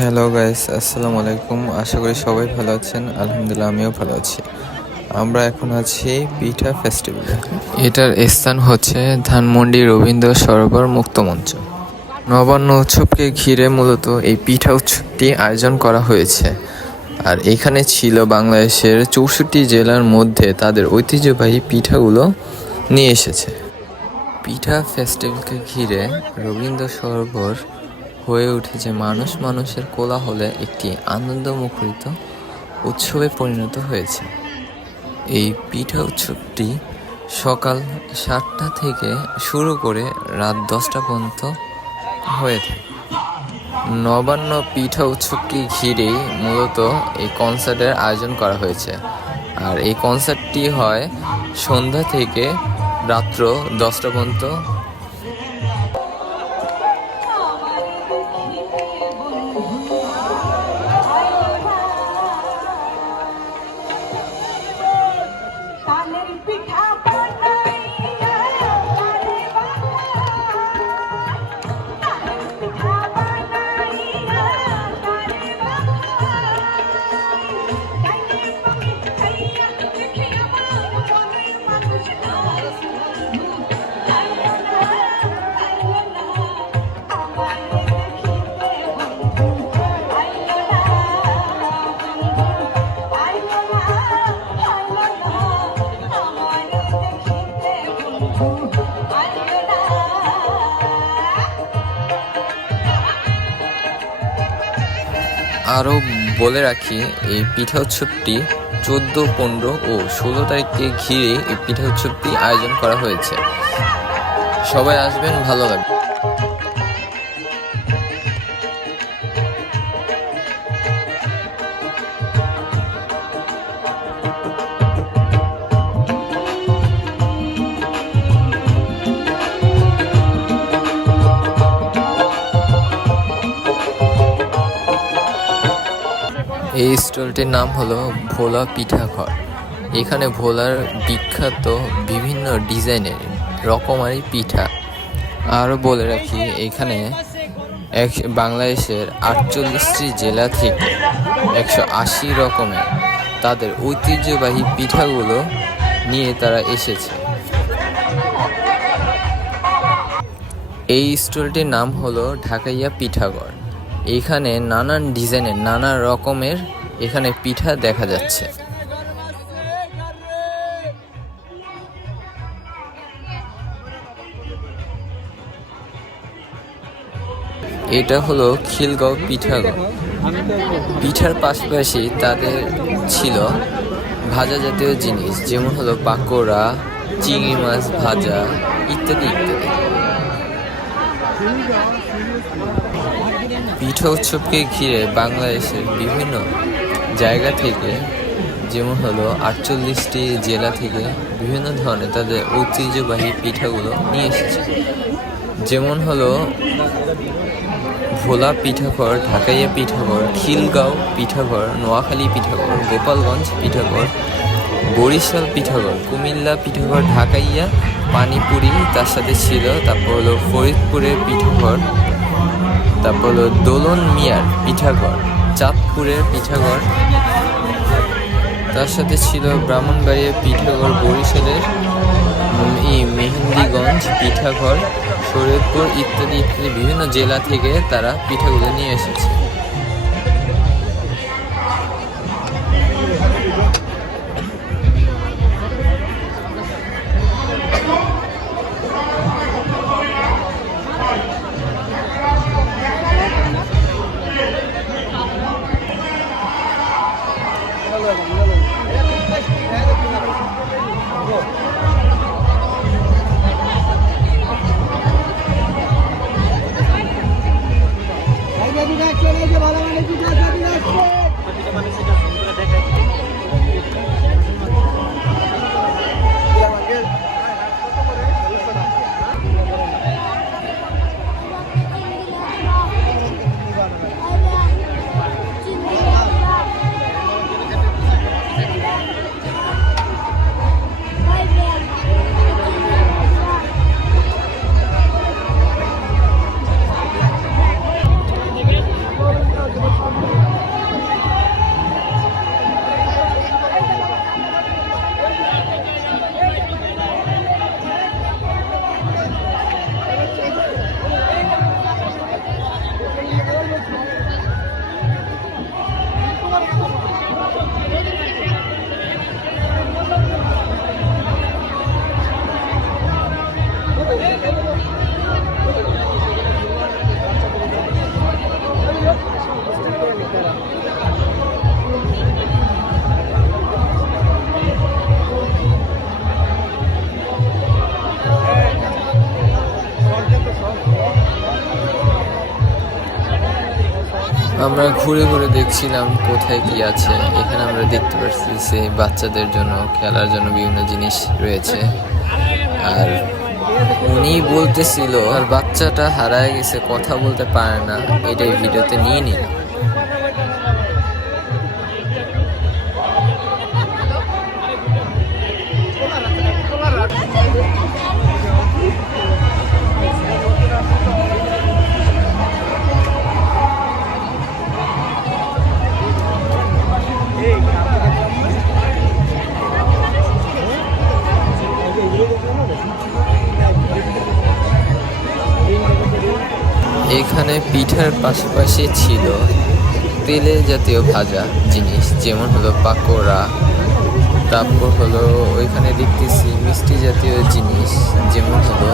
Hello guys, আসসালামু আলাইকুম। আশা করি সবাই ভালো আছেন। আলহামদুলিল্লাহ, আমিও ভালো আছি। আমরা এখন আছি পিঠা ফেস্টিভ্যালে। এটার স্থান হচ্ছে ধানমন্ডি রবীন্দ্র সরোবর মুক্ত মঞ্চ। নবান্ন উৎসবকে ঘিরে মূলত এই পিঠা উৎসবটি আয়োজন করা হয়েছে। আর এখানে ছিল বাংলাদেশের 64 জেলার মধ্যে তাদের ঐতিহ্যবাহী পিঠাগুলো নিয়ে এসেছে। পিঠা ফেস্টিভ্যালকে ঘিরে রবীন্দ্র সরোবর হয়ে উঠেছে মানুষের কোলাহলে একটি আনন্দমুখরিত উৎসবে পরিণত হয়েছে। এই পিঠা উৎসবটি সকাল 7টা থেকে শুরু করে রাত 10টা পর্যন্ত হয়ে থাকে। নবান্ন পিঠা উৎসবকে ঘিরেই মূলত এই কনসার্টের আয়োজন করা হয়েছে। আর এই কনসার্টটি হয় সন্ধ্যা থেকে রাত্র 10টা পর্যন্ত। আরও বলে রাখি, এই পিঠা উৎসবটি 14, 15 ও 16 তারিখকে ঘিরে এই পিঠা উৎসবটি আয়োজন করা হয়েছে। সবাই আসবেন, ভালো লাগবে। এই স্টলটির নাম হলো ভোলা পিঠাঘর। এখানে ভোলার বিখ্যাত বিভিন্ন ডিজাইনের রকমারি পিঠা। আরও বলে রাখি, এখানে বাংলাদেশের 48টি জেলা থেকে 180 রকমের তাদের ঐতিহ্যবাহী পিঠাগুলো নিয়ে তারা এসেছে। এই স্টলটির নাম হলো ঢাকাইয়া পিঠাঘর। এখানে নানান ডিজাইনের নানা রকমের এখানে পিঠা দেখা যাচ্ছে। এটা হলো খিলগাঁও পিঠাঘর। পিঠার পাশাপাশি তাদের ছিল ভাজা জাতীয় জিনিস, যেমন হলো পাকোড়া, চিংড়ি মাছ ভাজা ইত্যাদি ইত্যাদি। পিঠা উৎসবকে ঘিরে বাংলাদেশের বিভিন্ন জায়গা থেকে, যেমন হলো 48টি জেলা থেকে বিভিন্ন ধরনের তাদের ঐতিহ্যবাহী পিঠাগুলো নিয়ে এসেছে। যেমন হলো ভোলা পিঠাঘর, ঢাকাইয়া পিঠাঘর, খিলগাঁও পিঠাঘর, নোয়াখালী পিঠাঘর, গোপালগঞ্জ পিঠাঘর, বরিশাল পিঠাঘর, কুমিল্লা পিঠাঘর, ঢাকাইয়া পানিপুরি, তার সাথে ছিল তারপর হলো ফরিদপুরের পিঠাঘর, তারপর হলো দোলন মিয়ার পিঠাঘর, চাঁদপুরের পিঠাঘর, তার সাথে ছিল ব্রাহ্মণবাড়িয়া পিঠাঘর, বরিশালের মেহেন্দিগঞ্জ পিঠাঘর, শরীয়তপুর ইত্যাদি ইত্যাদি বিভিন্ন জেলা থেকে তারা পিঠাগুলো নিয়ে এসেছে। আমরা ঘুরে ঘুরে দেখছিলাম কোথায় কি আছে। এখানে আমরা দেখতে পাচ্ছি বাচ্চাদের জন্য খেলার জন্য বিভিন্ন জিনিস রয়েছে। আর উনি বলতেছিল আর বাচ্চাটা হারায় গেছে, কথা বলতে পারে না, এটাই ভিডিওতে নিয়ে নিলাম। এখানে পিঠার পাশাপাশি ছিল তেলে জাতীয় ভাজা জিনিস, যেমন হলো পাকোড়া। তারপর হলো ওইখানে দেখতেছি মিষ্টি জাতীয় জিনিস, যেমন হলো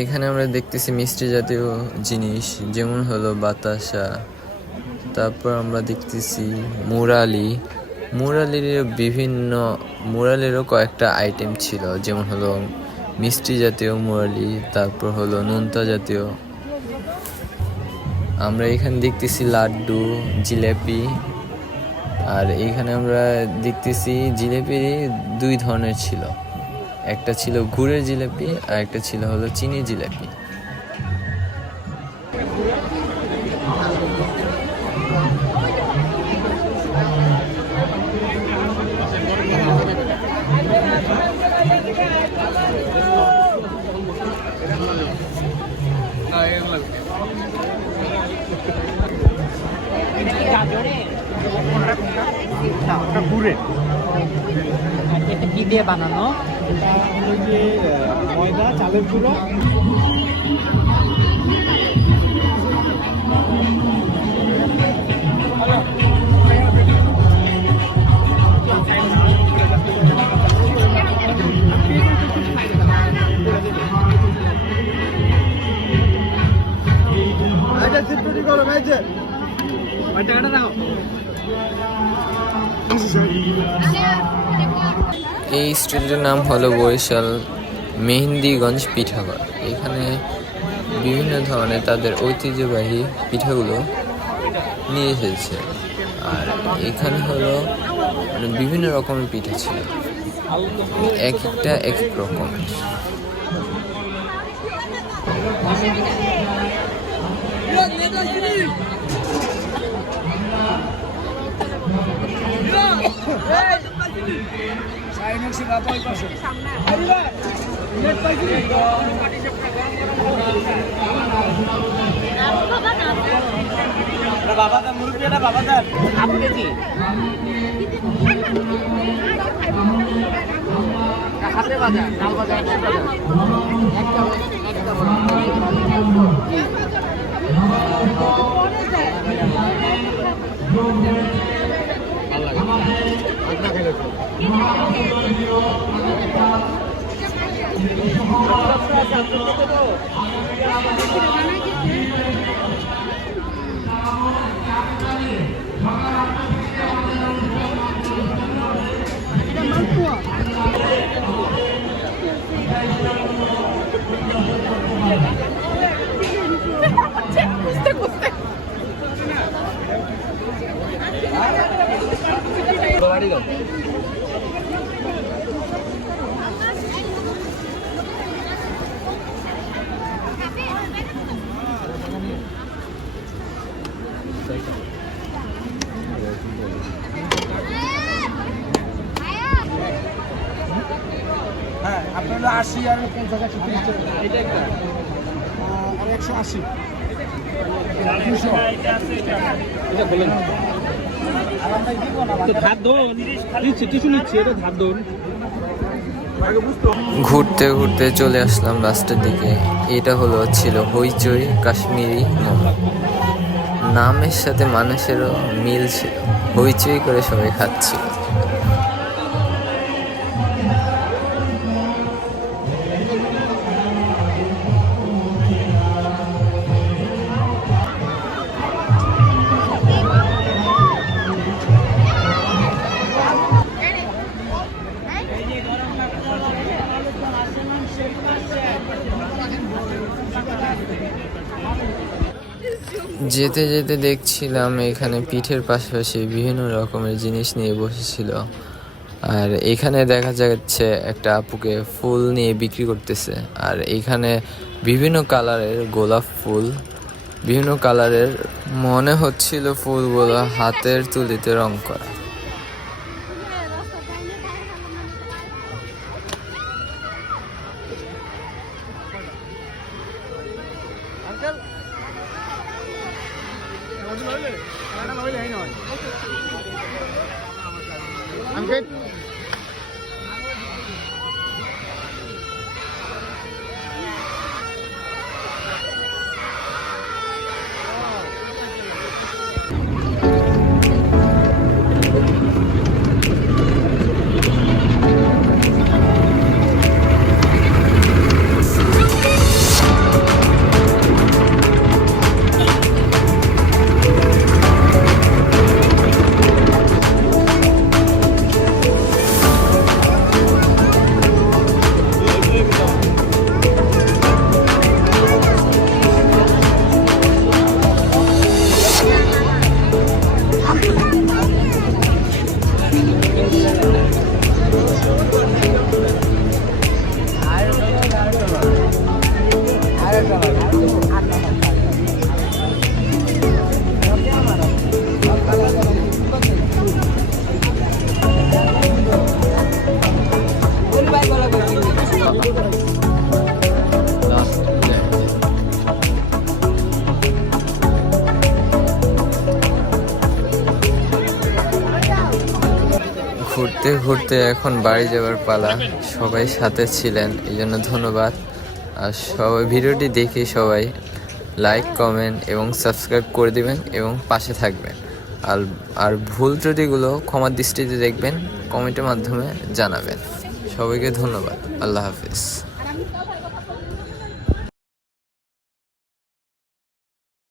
এখানে আমরা দেখতেছি মিষ্টি জাতীয় জিনিস, যেমন হলো বাতাসা। তারপর আমরা দেখতেছি মুরালিরও কয়েকটা আইটেম ছিল, যেমন হলো মিষ্টি জাতীয় মুরালি, তারপর হলো নোনতা জাতীয়। আমরা এখানে দেখতেছি লাড্ডু, জিলেপি। আর এইখানে আমরা দেখতেছি জিলেপি দুই ধরনের ছিল, একটা ছিল গুড়ের জিলেপি আর একটা ছিল হলো চিনি জিলেপি। এটা কি দিয়ে বানানো? ময়দা, চালের গুঁড়ো। এই স্ট্রিটের নাম হলো বরিশাল মেহেন্দিগঞ্জ পিঠাঘর। এখানে বিভিন্ন ধরনের তাদের ঐতিহ্যবাহী পিঠাগুলো নিয়ে এসেছে। আর এখানে হলো বিভিন্ন রকমের পিঠা ছিল, এক একটা এক এক রকমের। বাবাদার মুরগি, এটা বাবাদার হাফ কেজি, হাতে বাজার, ডাল বাজার, একটা হ্যাঁ, আপনার 80 আর 50 এটা একটা আর 180 200 এটা বলেন। ঘুরতে ঘুরতে চলে আসলাম লাস্টের দিকে। এটা ছিল হইচই কাশ্মীরি মোমো। নামের সাথে মানুষেরও মিল ছিল, হইচই করে সবাই খাচ্ছিল। যেতে যেতে দেখছিলাম এখানে পিঠের পাশাপাশি বিভিন্ন রকমের জিনিস নিয়ে বসেছিল। আর এখানে দেখা যাচ্ছে একটা আপুকে ফুল নিয়ে বিক্রি করতেছে। আর এখানে বিভিন্ন কালারের গোলাপ ফুল, বিভিন্ন কালারের মনে হচ্ছিল ফুলগুলো হাতের তুলিতে রং করা। ঘুরতে ঘুরতে এখন বাড়ি যাওয়ার পালা। সবাই সাথে ছিলেন এই জন্য ধন্যবাদ। আর সবাই ভিডিওটি দেখে সবাই লাইক, কমেন্ট এবং সাবস্ক্রাইব করে দিবেন এবং পাশে থাকবেন। আর ভুল ত্রুটিগুলো ক্ষমার দৃষ্টিতে দেখবেন, কমেন্টের মাধ্যমে জানাবেন। সবাইকে ধন্যবাদ। আল্লাহ হাফিজ।